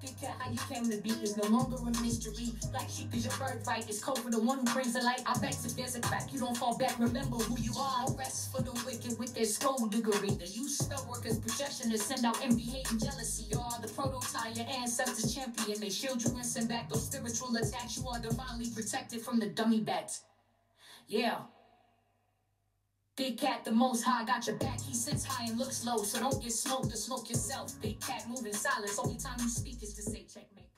How you came to be is no longer a mystery. Black sheep is your birthright. It's code for the one who brings the light. I vex if there's a crack, you don't fall back. Remember who you are. No rest for the wicked with their skullduggery. The use spell workers' projection to send out envy, hate, and jealousy. You are the prototype, your ancestors champion. They shield you and send back those spiritual attacks. You are divinely protected from the dummy bats. Yeah. Big cat, the most high, got your back. He sits high and looks low, so don't get smoked or smoke yourself. Big cat moving silence. Only time you speak is to say checkmate.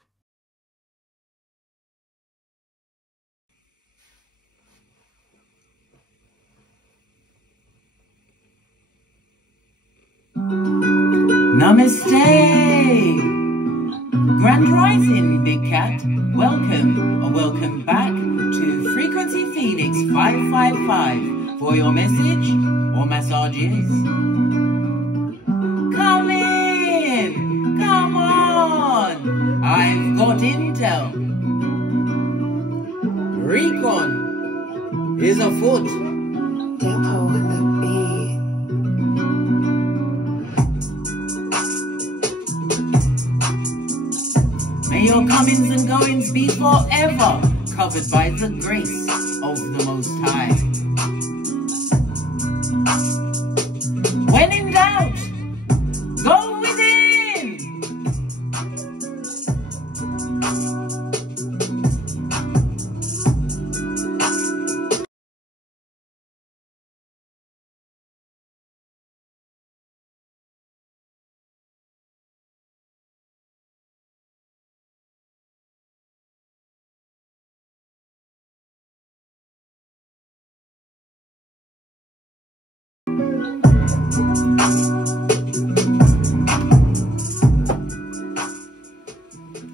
Namaste! Grand Rising, Big Cat. Welcome or welcome back to Frequency Phoenix 555 for your message or massages. Come in! Come on! I've got intel. Recon is afoot. Depot with the beat. May your comings and goings be forever covered by the grace of the Most High. When in doubt, go within.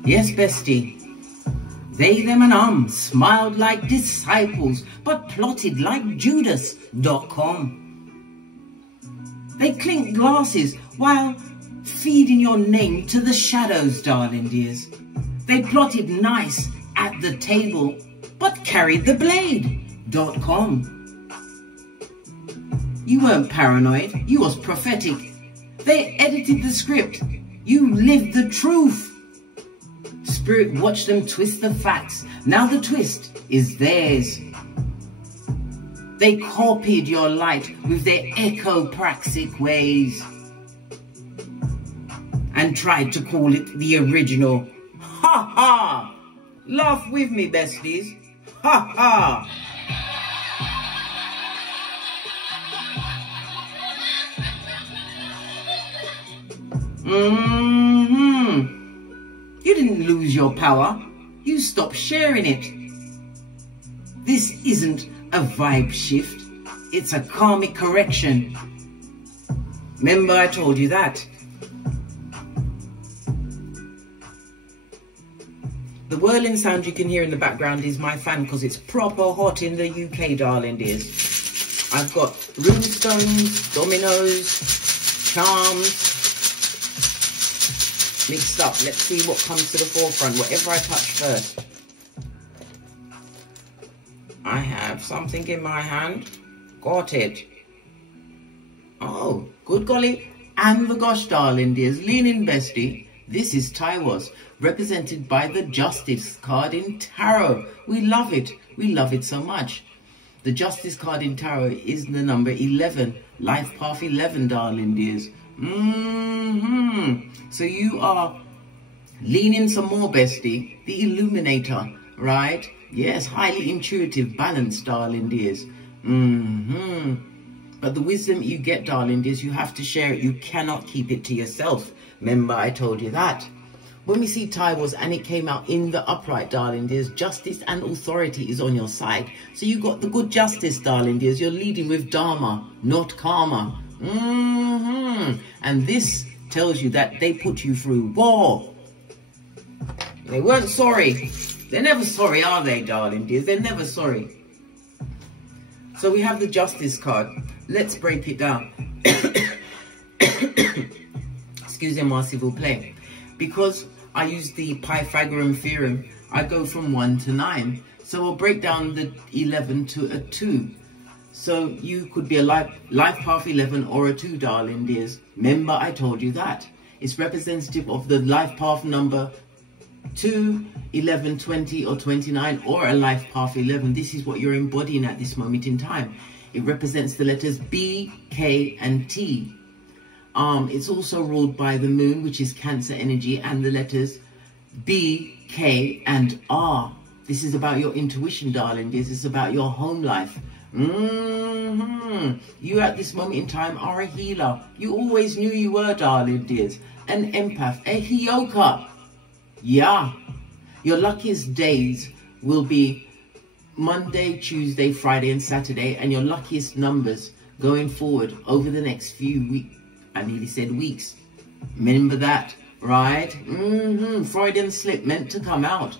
Yes, bestie. They, them and smiled like disciples, but plotted like Judas.com. They clinked glasses while feeding your name to the shadows, darling dears. They plotted nice at the table, but carried the blade.com. You weren't paranoid, you was prophetic. They edited the script, you lived the truth. Spirit watched them twist the facts. Now the twist is theirs. They copied your light with their echopraxic ways and tried to call it the original. Ha ha! Laugh with me, besties. Ha ha! You didn't lose your power, you stopped sharing it. This isn't a vibe shift, it's a karmic correction. Remember I told you that. The whirling sound you can hear in the background is my fan because it's proper hot in the UK, darling dears. I've got runestones, dominoes, charms, mixed up. Let's see what comes to the forefront, whatever I touch first. I have something in my hand. Got it. Oh, good golly. And the gosh, darling dears, lean in, bestie. This is Taiwas, represented by the Justice card in Tarot. We love it. We love it so much. The Justice card in Tarot is the number 11. Life path 11, darling dears. So you are leaning some more, bestie. The Illuminator, right? Yes, highly intuitive, balanced, darling dears. But the wisdom you get, darling dears, you have to share it. You cannot keep it to yourself. Remember, I told you that. When we see Taiwas and it came out in the upright, darling dears, justice and authority is on your side. So you got the good justice, darling dears. You're leading with Dharma, not karma. And this tells you that they put you through war. They weren't sorry. They're never sorry, are they, darling dears? They're never sorry. So we have the Justice card. Let's break it down. Excusez-moi, s'il vous plaît. Because I use the Pythagorean theorem, I go from 1 to 9. So I'll break down the 11 to a 2. So you could be a life path 11 or a 2, darling dears. Remember, I told you that. It's representative of the life path number 2, 11, 20 or 29, or a life path 11. This is what you're embodying at this moment in time. It represents the letters B, K and T. It's also ruled by the moon, which is Cancer energy, and the letters B, K and R. This is about your intuition, darling. This is about your home life. You at this moment in time are a healer. You always knew you were, darling dears. An empath, a Hioka. Yeah. Your luckiest days will be Monday, Tuesday, Friday and Saturday. And your luckiest numbers going forward over the next few weeks. I nearly said weeks. Remember that, right? Freudian slip meant to come out.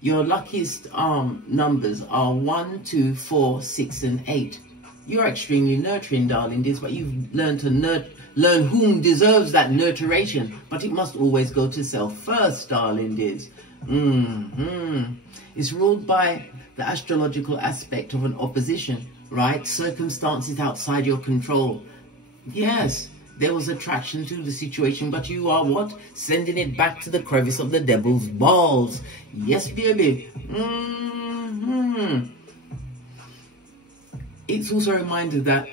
Your luckiest numbers are 1, 2, 4, 6 and 8. You're extremely nurturing, darling dears, but you've learned to learn whom deserves that nurturation. But it must always go to self first, darling dears. It's ruled by the astrological aspect of an opposition, right? Circumstances outside your control. Yes, there was attraction to the situation, but you are what? Sending it back to the crevice of the devil's balls. Yes, baby. It's also a reminder that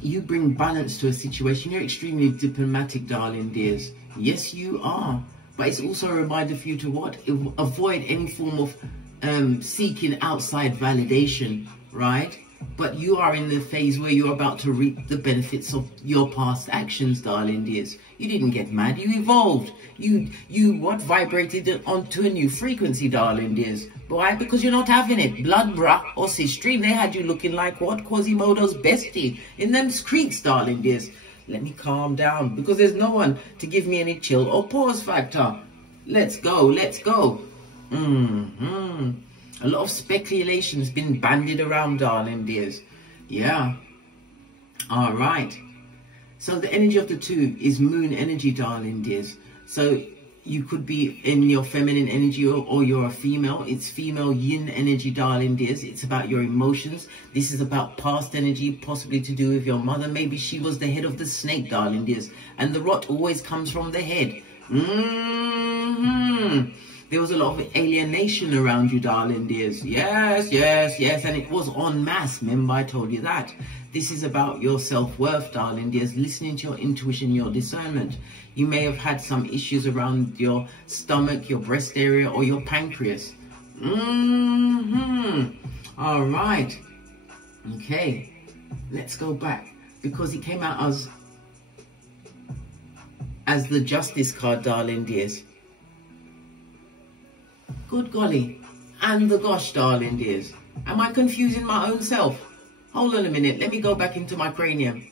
you bring balance to a situation. You're extremely diplomatic, darling dears. Yes, you are. But it's also a reminder for you to what? Avoid any form of seeking outside validation, right? But you are in the phase where you're about to reap the benefits of your past actions, darling dears. You didn't get mad, you evolved. You vibrated onto a new frequency, darling dears. Why? Because you're not having it. Blood, brah, or Sistine, they had you looking like what? Quasimodo's bestie in them creeks, darling dears. Let me calm down, because there's no one to give me any chill or pause factor. Let's go, let's go. A lot of speculation's been bandied around, darling dears. Yeah. All right. So the energy of the 2 is moon energy, darling dears. So you could be in your feminine energy or you're a female. It's female yin energy, darling dears. It's about your emotions. This is about past energy, possibly to do with your mother. Maybe she was the head of the snake, darling dears. And the rot always comes from the head. There was a lot of alienation around you, darling dears. Yes, yes, yes. And it was en masse. Remember, I told you that. This is about your self-worth, darling dears. Listening to your intuition, your discernment. You may have had some issues around your stomach, your breast area, or your pancreas. All right. Okay. Let's go back. Because it came out as the Justice card, darling dears. Good golly. And the gosh, darling dears. Am I confusing my own self? Hold on a minute. Let me go back into my cranium.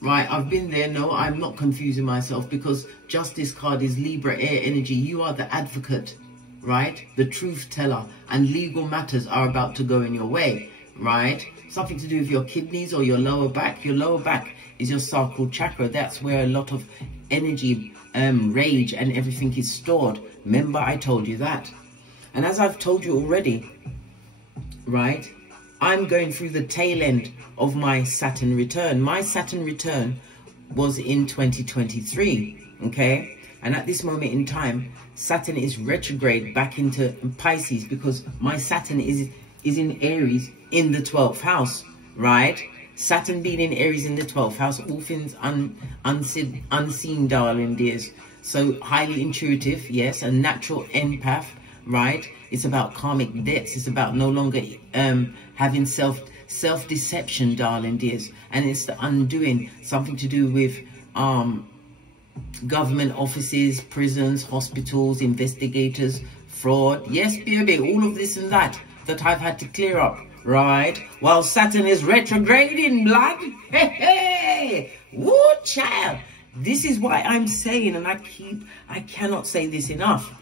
Right, I've been there. No, I'm not confusing myself, because Justice card is Libra air energy. You are the advocate, right? The truth teller, and legal matters are about to go in your way, right? Something to do with your kidneys or your lower back. Your lower back is your sacral chakra. That's where a lot of energy, rage and everything is stored. Remember, I told you that. And as I've told you already, right, I'm going through the tail end of my Saturn return. My Saturn return was in 2023, okay? And at this moment in time, Saturn is retrograde back into Pisces, because my Saturn is in Aries in the 12th house, right? Saturn being in Aries in the 12th house, all things unseen, darling dears. So highly intuitive, yes, a natural empath, right? It's about karmic debts. It's about no longer having self-deception, darling dears. And it's the undoing, something to do with government offices, prisons, hospitals, investigators, fraud. Yes, baby, all of this and that I've had to clear up, right? While Saturn is retrograding, blood. Hey, hey, woo, child. This is why I'm saying, and I cannot say this enough.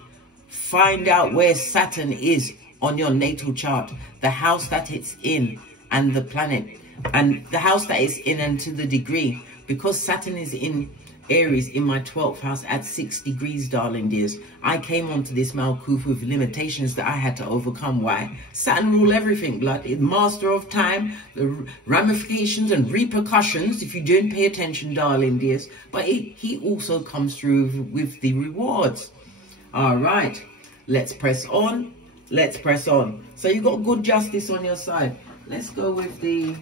Find out where Saturn is on your natal chart, the house that it's in, and the planet, and the house that it's in, and to the degree because Saturn is in Aries in my 12th house at 6 degrees, darling dears. I came onto this Malkuth with limitations that I had to overcome. Why? Saturn rule everything, blood. It's master of time, the ramifications and repercussions if you don't pay attention, darling dears. But he also comes through with the rewards. All right, let's press on. Let's press on. So you got good justice on your side. Let's go with the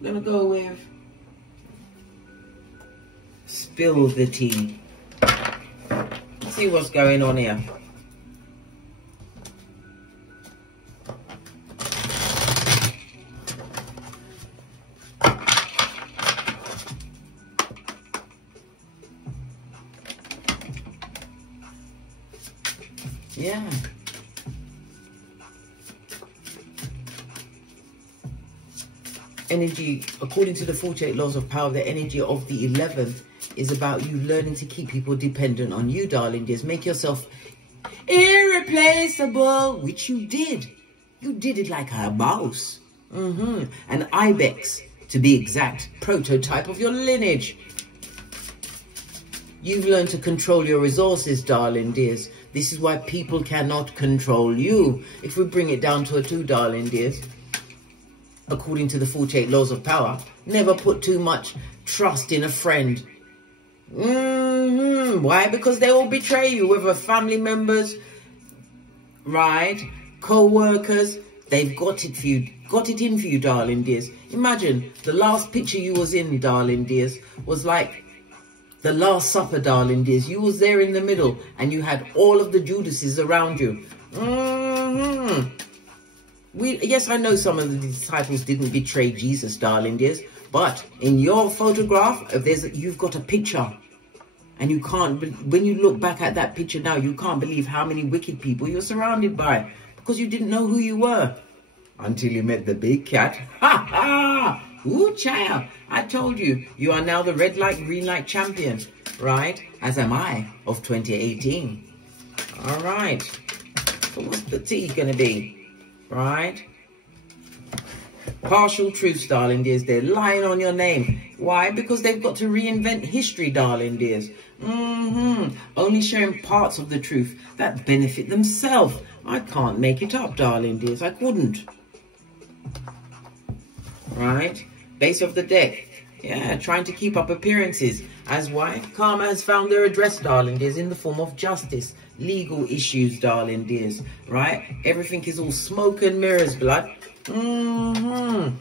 I'm gonna go with spill the tea. Let's see what's going on here. Yeah. Energy, according to the 48 laws of power, the energy of the 11th is about you learning to keep people dependent on you, darling dears. Make yourself irreplaceable, which you did. You did it like a mouse. An ibex, to be exact, prototype of your lineage. You've learned to control your resources, darling dears. This is why people cannot control you. If we bring it down to a 2, darling dears, according to the 48 laws of power, never put too much trust in a friend. Why? Because they will betray you, whether family members, right, co-workers. They've got it for you, got it in for you, darling dears. Imagine the last picture you was in, darling dears, was like the Last Supper, darling dears. You was there in the middle and you had all of the Judases around you. Yes, I know some of the disciples didn't betray Jesus, darling dears, but in your photograph, you've got a picture, and you can't, when you look back at that picture now, you can't believe how many wicked people you're surrounded by, because you didn't know who you were until you met the big cat. Ha ha! Ooh, child, I told you, you are now the red light, green light champion, right? As am I of 2018. All right. So what's the tea gonna be? Right? Partial truths, darling dears. They're lying on your name. Why? Because they've got to reinvent history, darling dears. Only sharing parts of the truth that benefit themselves. I can't make it up, darling dears. I couldn't. Right? Base of the deck. Yeah, trying to keep up appearances. As why? Karma has found their address, darling dears, in the form of justice. Legal issues, darling dears, right? Everything is all smoke and mirrors, blood. I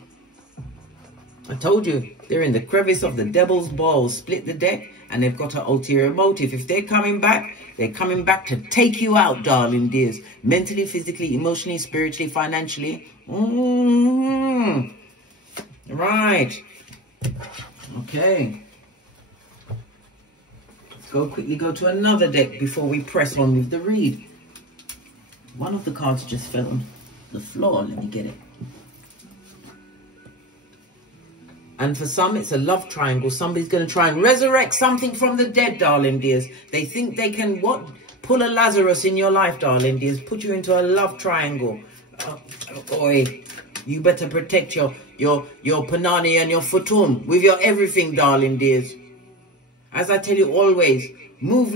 told you, they're in the crevice of the devil's balls. Split the deck, and they've got an ulterior motive. If they're coming back to take you out, darling dears. Mentally, physically, emotionally, spiritually, financially. Right. Okay. Quickly go to another deck before we press on with the read. One of the cards just fell on the floor. Let me get it. And for some, it's a love triangle. Somebody's going to try and resurrect something from the dead, darling dears. They think they can, what? Pull a Lazarus in your life, darling dears. Put you into a love triangle. Boy, you better protect your panani and your futon with your everything, darling dears. As I tell you always, think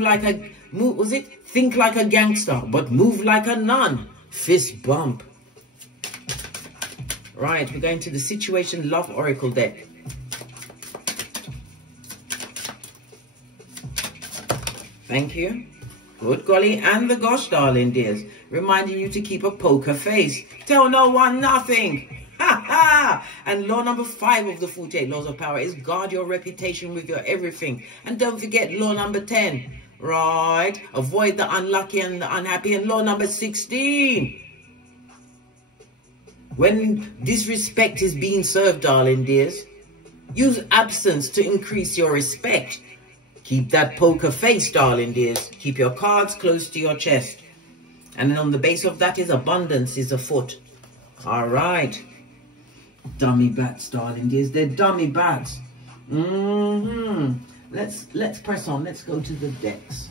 like a gangster, but move like a nun. Fist bump. Right, we're going to the Situation Love Oracle deck. Thank you. Good golly, and the gosh, darling dears. Reminding you to keep a poker face. Tell no one nothing. Ha ha! And law number 5 of the 48 laws of power is guard your reputation with your everything. And don't forget law number 10. Right? Avoid the unlucky and the unhappy. And law number 16. When disrespect is being served, darling dears, use absence to increase your respect. Keep that poker face, darling dears. Keep your cards close to your chest. And then on the base of that is abundance is afoot. All right. Dummy bats, darling dears. They're dummy bats. Let's press on. Let's go to the decks.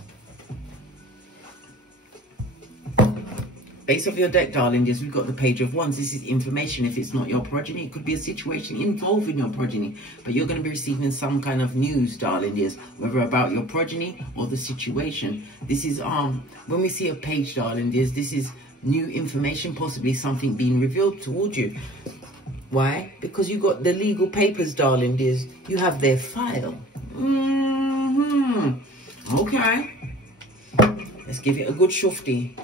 Base of your deck, darling, is we've got the Page of Wands. This is information. If it's not your progeny, it could be a situation involving your progeny. But you're going to be receiving some kind of news, darling, is whether about your progeny or the situation. This is when we see a page, darling, this is new information, possibly something being revealed towards you. Why? Because you got the legal papers, darling, dears. You have their file. Okay. Let's give it a good shufty.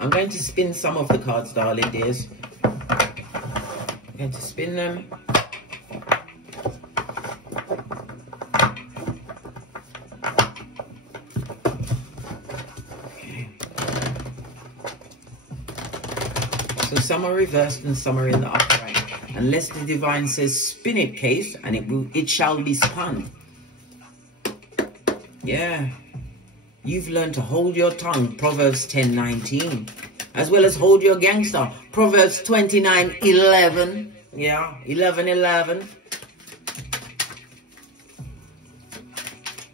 I'm going to spin some of the cards, darling, dears. I'm going to spin them. Okay. So some are reversed and some are in the upright. Unless the divine says spin it, case, and it shall be spun. Yeah. You've learned to hold your tongue, Proverbs 10:19. As well as hold your gangster, Proverbs 29:11. Yeah, 11:11.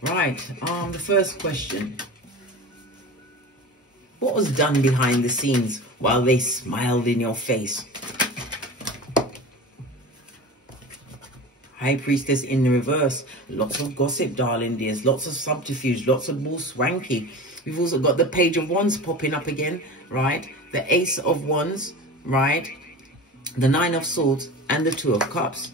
Right, the first question. What was done behind the scenes while they smiled in your face? High Priestess in the reverse. Lots of gossip, darling dears. Lots of subterfuge. Lots of bull swanky. We've also got the Page of Wands popping up again, right? The Ace of Wands, right? The Nine of Swords and the Two of Cups.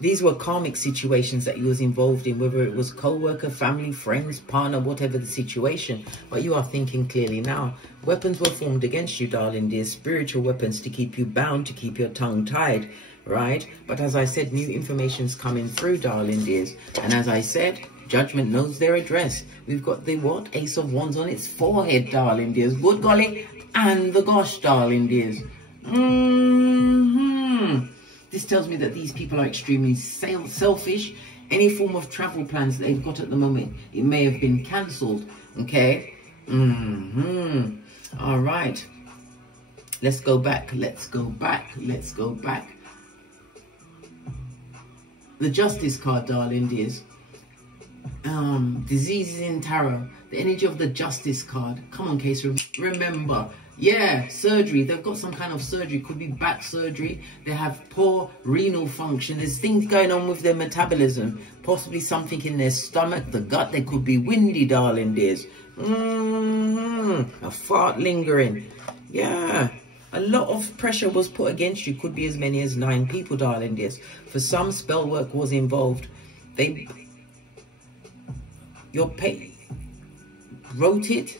These were karmic situations that you was involved in, whether it was co-worker, family, friends, partner, whatever the situation. But you are thinking clearly now. Weapons were formed against you, darling dear. Spiritual weapons to keep you bound, to keep your tongue tied, right? But as I said, new information's coming through, darling dears. And as I said, judgment knows their address. We've got the what? Ace of Wands on its forehead, darling dears. Good golly. And the gosh, darling dears. This tells me that these people are extremely selfish. Any form of travel plans that they've got at the moment, it may have been cancelled. Okay? All right. Let's go back. Let's go back. Let's go back. The Justice card, darling dears. Diseases in tarot. The energy of the Justice card. Come on, case. Remember. Yeah, surgery. They've got some kind of surgery. Could be back surgery. They have poor renal function. There's things going on with their metabolism. Possibly something in their stomach, the gut. They could be windy, darling dears. A fart lingering. Yeah. A lot of pressure was put against you. Could be as many as 9 people, darling dears. For some, spell work was involved. Your pay wrote it.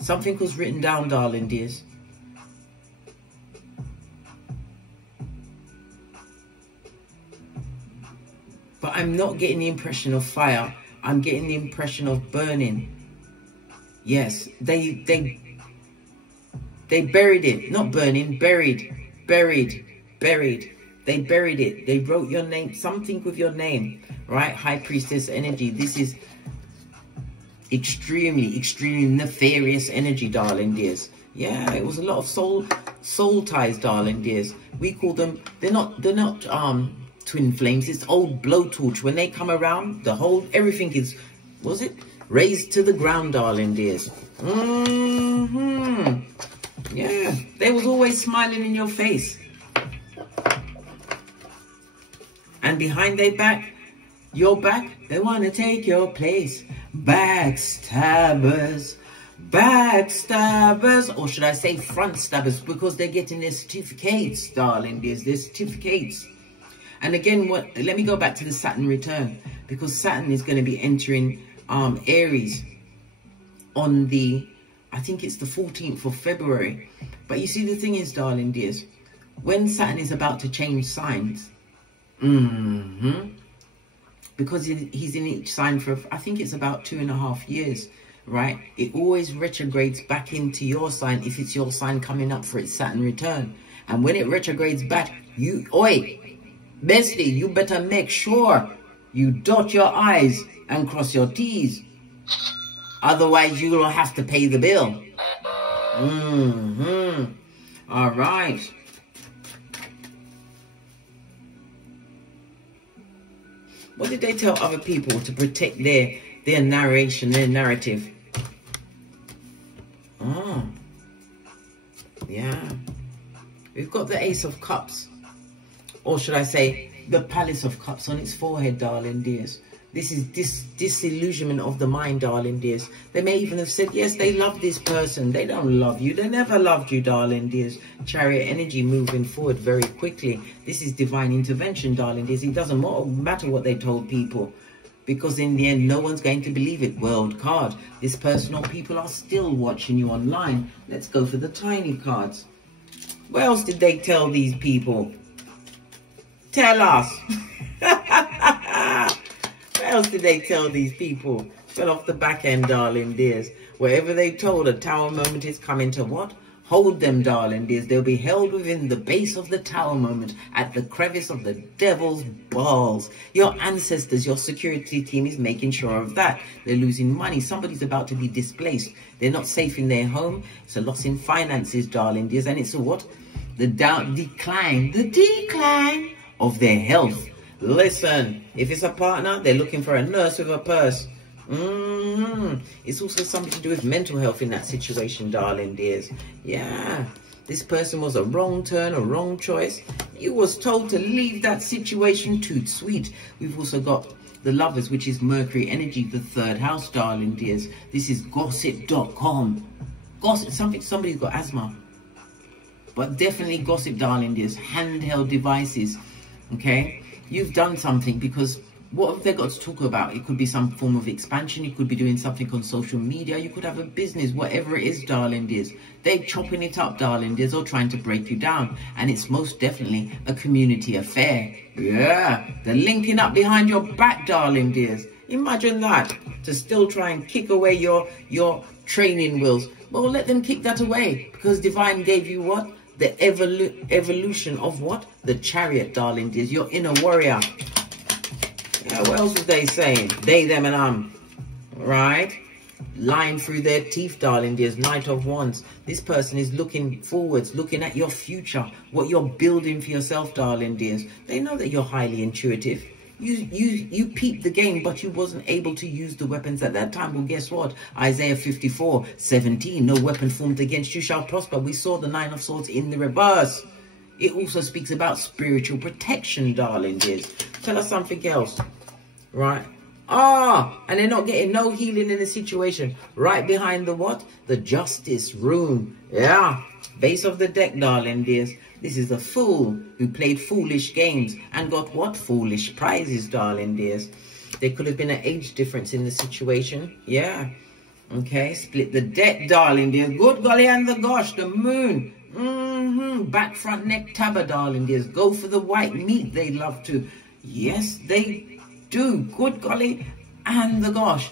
Something was written down, darling dears. But I'm not getting the impression of fire. I'm getting the impression of burning. Yes, they buried it. Not burning, buried. They buried it. They wrote your name, something with your name, right? High Priestess energy. This is extremely nefarious energy, darling dears. Yeah, it was a lot of soul ties, darling dears. We call them, they're not twin flames. It's old blowtorch. When they come around, everything is, was it, raised to the ground, darling dears. Yeah, they was always smiling in your face. And behind their back, your back, they want to take your place. Backstabbers, or should I say front stabbers, because they're getting their certificates, darling dears, their certificates. And again, let me go back to the Saturn return, because Saturn is going to be entering Aries on the, I think it's the 14th of February. But you see, the thing is, darling dears, when Saturn is about to change signs, because he's in each sign for, I think it's about 2.5 years, right? It always retrogrades back into your sign if it's your sign coming up for its Saturn return. And when it retrogrades back, bestie, you better make sure you dot your I's and cross your T's. Otherwise, you will have to pay the bill. All right. What did they tell other people to protect their their narration, their narrative. Oh, yeah. We've got the Ace of Cups, or should I say the Palace of Cups on its forehead, darling dears. This is disillusionment of the mind, darling dears. They may even have said, yes, they love this person. They don't love you. They never loved you, darling dears. Chariot energy moving forward very quickly. This is divine intervention, darling dears. It doesn't matter what they told people, because in the end, no one's going to believe it. World card. This person or people are still watching you online. Let's go for the tiny cards. What else did they tell these people? Tell us. What else did they tell these people? Fell off the back end, darling dears. Wherever they told, a tower moment is coming to what? Hold them, darling dears. They'll be held within the base of the tower moment, at the crevice of the devil's balls. Your ancestors, your security team is making sure of that. They're losing money. Somebody's about to be displaced. They're not safe in their home. It's a loss in finances, darling dears. And it's a what? The decline of their health. Listen, if it's a partner, they're looking for a nurse with a purse. It's also something to do with mental health in that situation, darling dears. Yeah, this person was a wrong turn, a wrong choice. You was told to leave that situation too sweet. We've also got the Lovers, which is Mercury energy, the third house, darling dears. This is gossip.com. Gossip, somebody's got asthma. But definitely gossip, darling dears. Handheld devices, okay? You've done something, because what have they got to talk about? It could be some form of expansion. You could be doing something on social media. You could have a business, whatever it is, darling dears. They're chopping it up, darling dears, or trying to break you down. And it's most definitely a community affair. Yeah, they're linking up behind your back, darling dears. Imagine that, to still try and kick away your training wheels. Well, let them kick that away, because Divine gave you what? The evolution of what? The Chariot, darling dears. Your inner warrior. Yeah, what else was they saying? They, them, and right? Lying through their teeth, darling dears. Knight of Wands. This person is looking forwards, looking at your future, what you're building for yourself, darling dears. They know that you're highly intuitive. You peeped the game, but you wasn't able to use the weapons at that time. Well, guess what? Isaiah 54:17, no weapon formed against you shall prosper. We saw the 9 of Swords in the reverse. It also speaks about spiritual protection, darling dears. Tell us something else, right? And they're not getting no healing in the situation. Right behind the what? The Justice rune. Yeah, base of the deck, darling dears. This is the Fool who played foolish games and got what? Foolish prizes, darling dears. There could have been an age difference in the situation. Yeah. Okay, split the deck, darling dears. Good golly and the gosh, the Moon. Back, front, neck, tabber, darling dears. Go for the white meat, they love to. Yes, they do. Good golly and the gosh.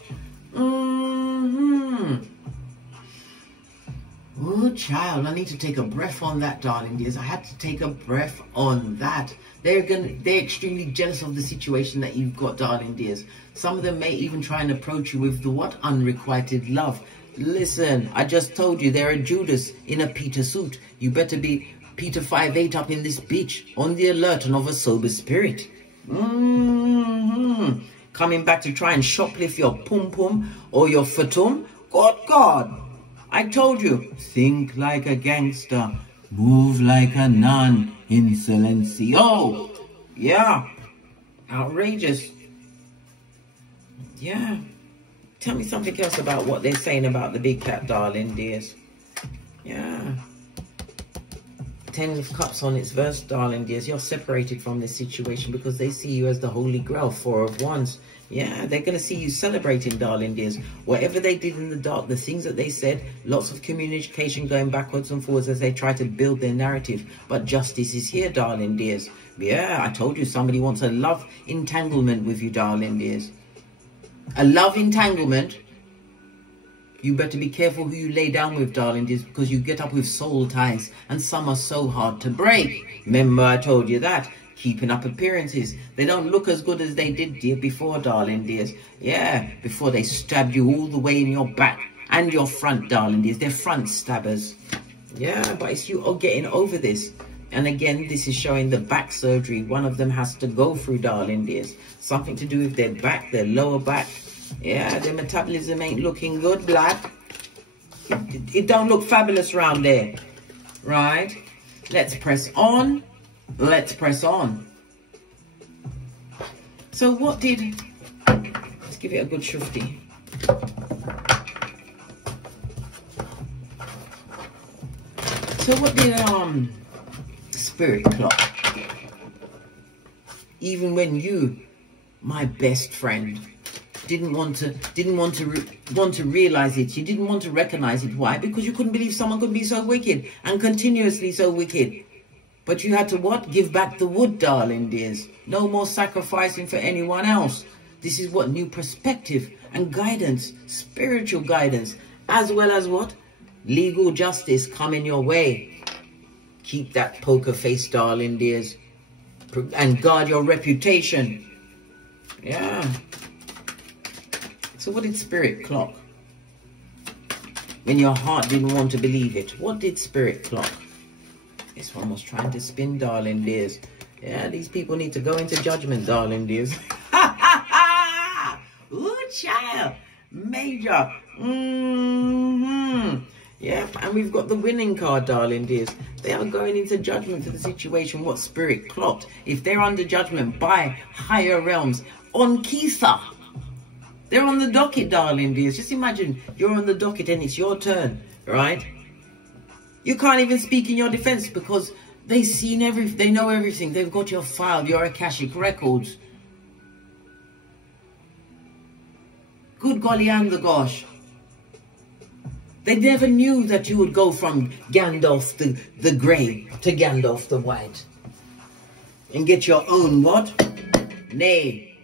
Oh, child, I need to take a breath on that, darling dears. I had to take a breath on that. They're extremely jealous of the situation that you've got, darling dears. Some of them may even try and approach you with the what? Unrequited love. Listen, I just told you they're a Judas in a Peter suit. You better be Peter 5'8" up in this beach, on the alert and of a sober spirit. Coming back to try and shoplift your pum-pum or your fatum. Good God. I told you, think like a gangster, move like a nun, insolencio. Yeah, outrageous. Yeah, tell me something else about what they're saying about the big cat, darling dears. Yeah. 10 of Cups on its verse, darling dears. You're separated from this situation because they see you as the Holy Grail. 4 of Wands. Yeah, they're going to see you celebrating, darling dears. Whatever they did in the dark, the things that they said, lots of communication going backwards and forwards as they try to build their narrative. But justice is here, darling dears. Yeah, I told you somebody wants a love entanglement with you, darling dears. A love entanglement. You better be careful who you lay down with, darling dears, because you get up with soul ties, and some are so hard to break. Remember I told you that. Keeping up appearances. They don't look as good as they did, dear, before, darling dears. Yeah, before they stabbed you all the way in your back and your front, darling dears. They're front stabbers. Yeah, but it's you getting over this. And again, this is showing the back surgery one of them has to go through, darling dears. Something to do with their back, their lower back. Yeah, their metabolism ain't looking good, black. It don't look fabulous around there, right? Let's press on. Let's press on. So what did... Let's give it a good shufti. So what did Spirit clock? Even when you, my best friend, didn't want to realize it, you didn't want to recognize it. Why? Because you couldn't believe someone could be so wicked and continuously so wicked. But you had to what? Give back the wood, darling dears. No more sacrificing for anyone else. This is what? New perspective and guidance, spiritual guidance, as well as what? Legal justice coming your way. Keep that poker face, darling dears, and guard your reputation. Yeah. So what did Spirit clock? When your heart didn't want to believe it, what did Spirit clock? This one was trying to spin, darling dears. Yeah, these people need to go into judgment, darling dears. Ooh, child. Major. Yeah, and we've got the winning card, darling dears. They are going into judgment for the situation, what Spirit clocked. If they're under judgment by higher realms on Kisa, they're on the docket, darling dears. Just imagine you're on the docket and it's your turn, right? You can't even speak in your defense because they've seen everything. They know everything. They've got your file, your Akashic records. Good golly and the gosh. They never knew that you would go from Gandalf the Grey to Gandalf the White. And get your own what? Nay.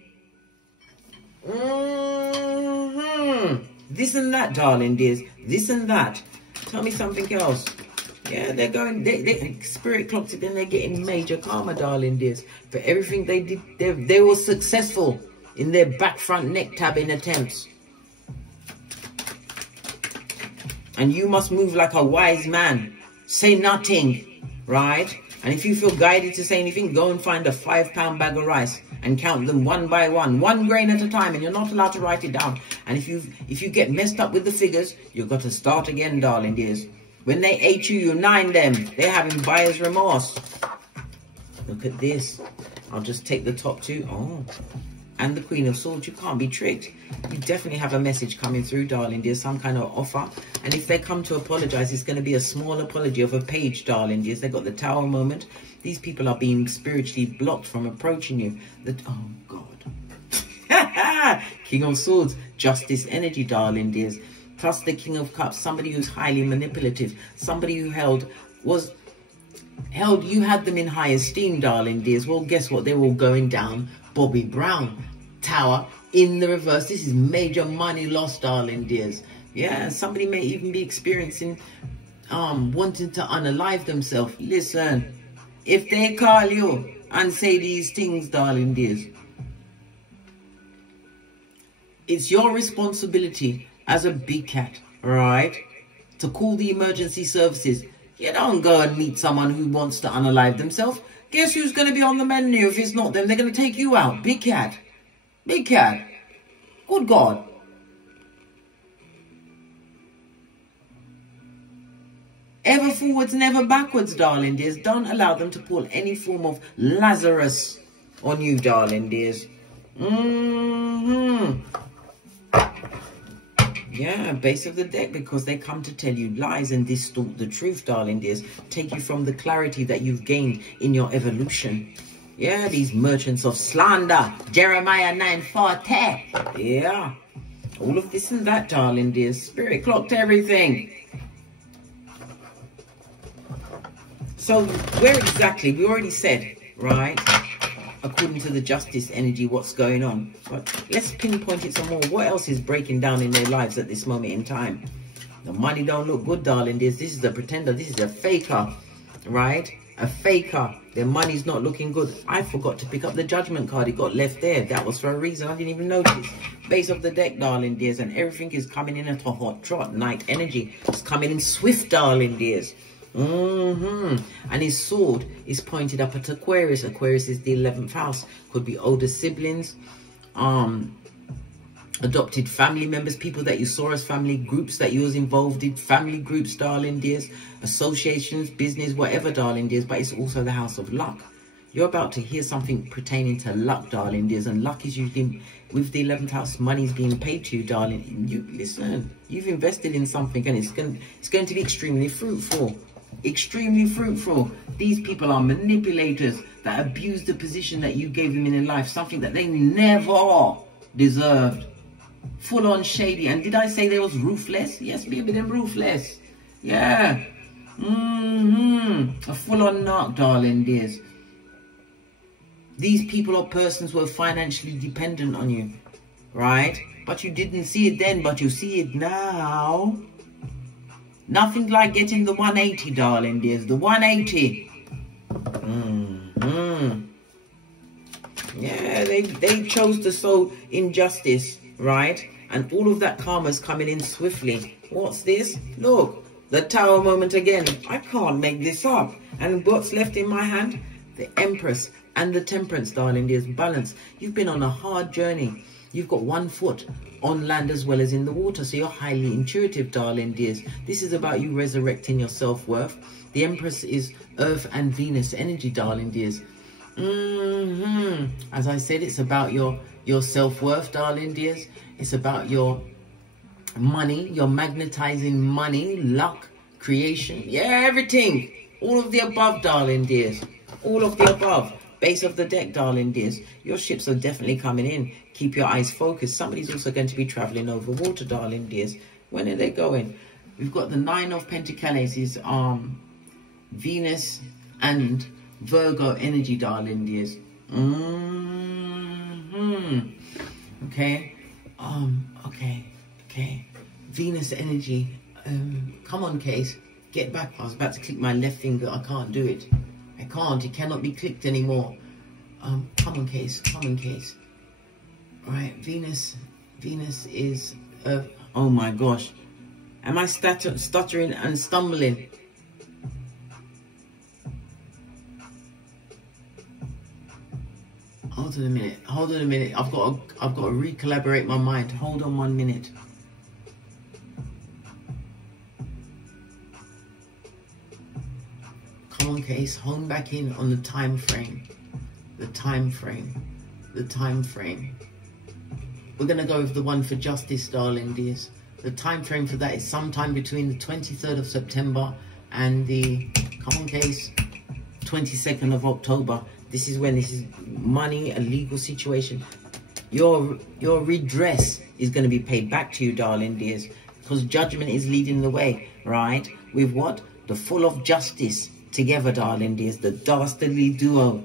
This and that, darling dears. This and that. Tell me something else. Yeah, they're going, they Spirit clocked it, then they're getting major karma, darling dears. For everything they did, they were successful in their back front neck tabbing attempts. And you must move like a wise man. Say nothing, right? And if you feel guided to say anything, go and find a 5-pound bag of rice and count them one by one, 1 grain at a time, and you're not allowed to write it down. And if you get messed up with the figures, you've got to start again, darling dears. When they 8 you, you 9 them. They're having buyer's remorse. Look at this. I'll just take the top 2. Oh, and the Queen of Swords. You can't be tricked. You definitely have a message coming through, darling dears, some kind of offer. And if they come to apologize, it's going to be a small apology of a page, darling dears. They got the Tower moment. These people are being spiritually blocked from approaching you. Oh God. King of Swords, justice energy, darling dears. Plus the King of Cups, somebody who's highly manipulative, somebody who you had them in high esteem, darling dears. Well, guess what? They're all going down Bobby Brown. Tower in the reverse. This is major money loss, darling dears. Yeah, somebody may even be experiencing wanting to unalive themselves. Listen, if they call you and say these things, darling dears, it's your responsibility as a big cat, right, to call the emergency services. You don't go and meet someone who wants to unalive themselves. Guess who's going to be on the menu? If it's not them, they're going to take you out. Big cat. Big cat. Good God. Ever forwards, never backwards, darling dears. Don't allow them to pull any form of Lazarus on you, darling dears. Yeah, base of the deck, because they come to tell you lies and distort the truth, darling dears. Take you from the clarity that you've gained in your evolution. Yeah, these merchants of slander. Jeremiah 9:40. Yeah. All of this and that, darling dears. Spirit clocked everything. So, where exactly? We already said, right? According to the justice energy, what's going on. But let's pinpoint it some more. What else is breaking down in their lives at this moment in time? The money don't look good, darling. This is a pretender. This is a faker, right? A faker. Their money's not looking good. I forgot to pick up the judgment card. It got left there. That was for a reason. I didn't even notice. Base of the deck, darling dears. And everything is coming in at a hot trot. Night energy. It's coming in swift, darling dears. And his sword is pointed up at Aquarius. Aquarius is the 11th house. Could be older siblings, adopted family members, people that you saw as family, groups that you was involved in, family groups, darling dears, associations, business, whatever, darling dears. But it's also the house of luck. You're about to hear something pertaining to luck, darling dears, and luck is usually with the 11th house. Money is being paid to you, darling. You listen, you've invested in something, and it's going to be extremely fruitful. Extremely fruitful. These people are manipulators that abuse the position that you gave them in life, something that they never deserved. Full on shady. And did I say they was ruthless? Yes, baby, them ruthless. Yeah. A full on narc, darling dears. These people or persons were financially dependent on you, right? But you didn't see it then, but you see it now. Nothing like getting the 180, darling dears. The 180. Yeah, they chose to sow injustice, right? And all of that karma's coming in swiftly. What's this? Look, the Tower moment again. I can't make this up. And what's left in my hand? The Empress and the Temperance, darling dears. Balance. You've been on a hard journey. You've got one foot on land as well as in the water. So you're highly intuitive, darling dears. This is about you resurrecting your self-worth. The Empress is Earth and Venus energy, darling dears. As I said, it's about your self-worth, darling dears. It's about your money, your magnetizing money, luck, creation. Yeah, everything. All of the above, darling dears. All of the above. Base of the deck, darling dears. Your ships are definitely coming in. Keep your eyes focused. Somebody's also going to be traveling over water, darling dears. When are they going? We've got the 9 of Pentacles is Venus and Virgo energy, darling dears. Okay. Okay. Venus energy. Come on, Case. Get back. I was about to click my left finger. I can't do it. I can't. It cannot be clicked anymore. Come on, Case. Come on, Case. All right. Venus is... oh, my gosh. Am I stuttering and stumbling? Hold on a minute. Hold on a minute. I've got to recollaborate my mind. Hold on 1 minute. Come on, Case. Hone back in on the time frame. The time frame. The time frame. We're going to go with the one for justice, darling dears. The time frame for that is sometime between the 23rd of September and the, come on, Case, 22nd of October. This is when this is money, a legal situation. Your redress is going to be paid back to you, darling dears, because judgment is leading the way, right? With what? The full of justice together, darling dears. The dastardly duo.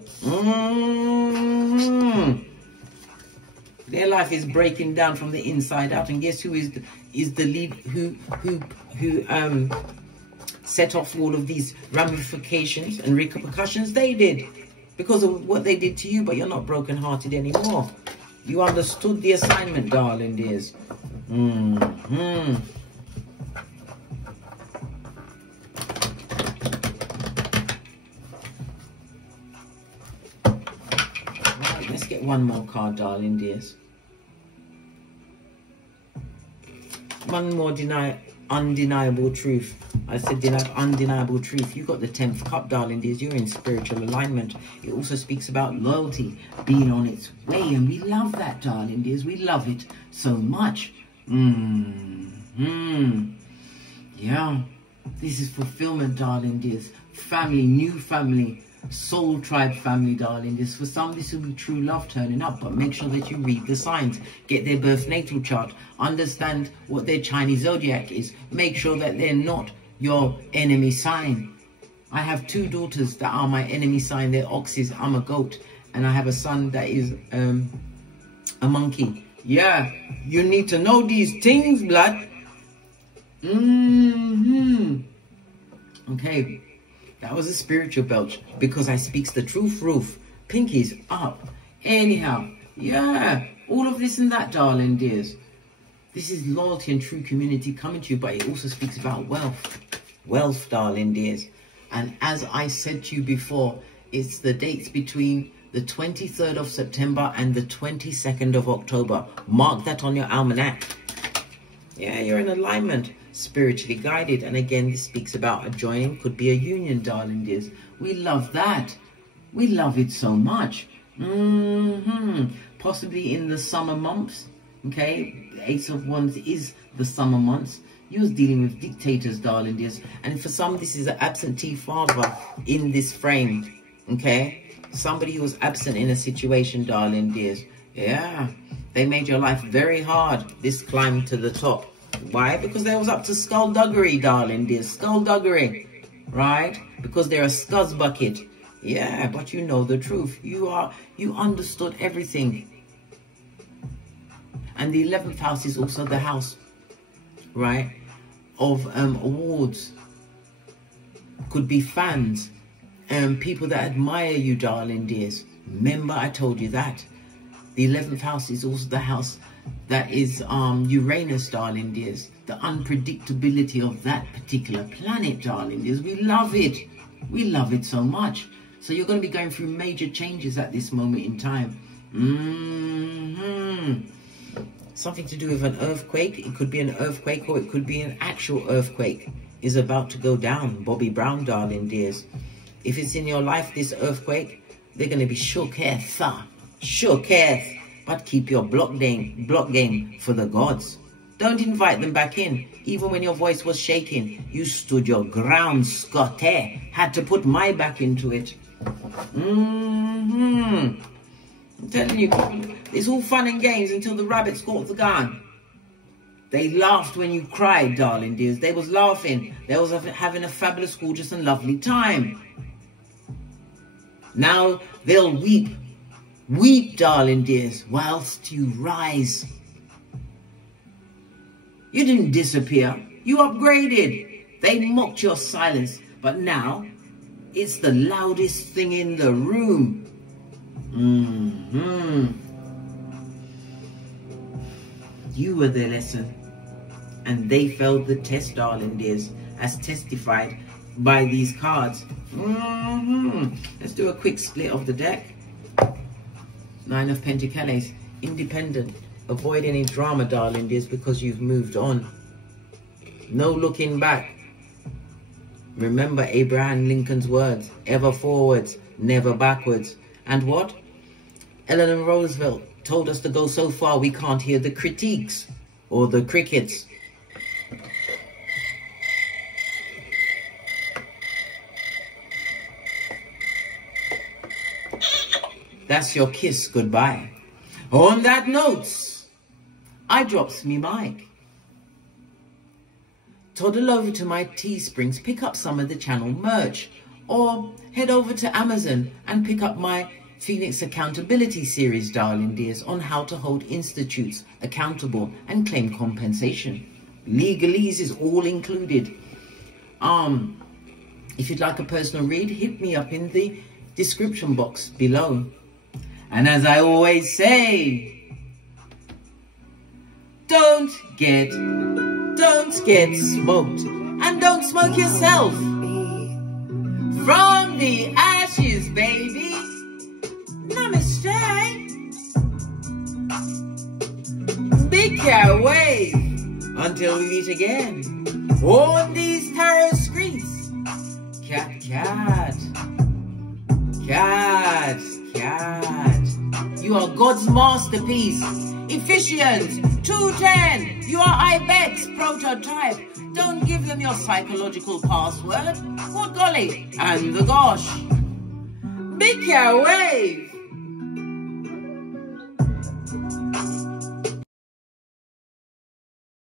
Their life is breaking down from the inside out, and guess who is the lead? Who set off all of these ramifications and repercussions? They did, because of what they did to you. But you're not broken-hearted anymore. You understood the assignment, darling dears. Right, let's get one more card, darling dears. One more undeniable truth. I said undeniable truth. You got the 10th cup, darling dears. You're in spiritual alignment. It also speaks about loyalty being on its way, and we love that, darling dears. We love it so much. Yeah. This is fulfillment, darling dears. Family, new family. Soul tribe family, darling. This for some, this will be true love turning up, but make sure that you read the signs, get their birth natal chart, understand what their Chinese zodiac is, make sure that they're not your enemy sign. I have 2 daughters that are my enemy sign. They're oxes. I'm a goat, and I have a son that is a monkey. Yeah, you need to know these things, blood. Okay. That was a spiritual belch, because I speaks the truth, roof. Pinkies up. Anyhow, yeah, all of this and that, darling dears. This is loyalty and true community coming to you, but it also speaks about wealth. Wealth, darling dears. And as I said to you before, it's the dates between the 23rd of September and the 22nd of October. Mark that on your almanac. Yeah, you're in alignment, spiritually guided. And again, this speaks about a joining, could be a union, darling dears. We love that. We love it so much. Possibly in the summer months. Okay, Ace of Wands is the summer months. You're dealing with dictators, darling dears. And for some, this is an absentee father in this frame. Okay, somebody who was absent in a situation, darling dears. Yeah, they made your life very hard, this climb to the top. Why? Because they was up to skullduggery, darling dears. Skullduggery, right? Because they're a scuzz bucket. Yeah, but you know the truth. You understood everything. And the 11th house is also the house, right, of awards. Could be fans, people that admire you, darling dears. Remember, I told you that. The 11th house is also the house that is Uranus, darling dears. The unpredictability of that particular planet, darling dears. We love it. We love it so much. So you're going to be going through major changes at this moment in time. Something to do with an earthquake. It could be an earthquake or it could be an actual earthquake is about to go down. Bobby Brown, darling dears. If it's in your life, this earthquake, they're going to be shook but keep your block game for the gods. Don't invite them back in. Even when your voice was shaking, you stood your ground, Scotty. Had to put my back into it. I'm telling you, it's all fun and games until the rabbits caught the gun. They laughed when you cried, darling dears. They was laughing. They was having a fabulous, gorgeous and lovely time. Now they'll weep. Weep, darling dears, whilst you rise. You didn't disappear. You upgraded. They mocked your silence. But now, it's the loudest thing in the room. You were their lesson. And they failed the test, darling dears, as testified by these cards. Let's do a quick split of the deck. 9 of Pentacles, independent. Avoid any drama, darling dears, because you've moved on. No looking back. Remember Abraham Lincoln's words, ever forwards, never backwards. And what? Eleanor Roosevelt told us to go so far we can't hear the critiques or the crickets. That's your kiss goodbye. On that note, I drops me mic. Toddle over to my Teesprings, pick up some of the channel merch, or head over to Amazon and pick up my Phoenix Accountability series, darling dears, on how to hold institutes accountable and claim compensation. Legalese is all included. If you'd like a personal read, hit me up in the description box below. And as I always say, don't get smoked, and don't smoke yourself. From the ashes, baby. Namaste. Big cat wave until we meet again on these tarot screens. Cat, cat, cat, cat. You are God's masterpiece. Ephesians 2:10. You are Ibex prototype. Don't give them your psychological password. What golly? And the gosh. Big cat wave.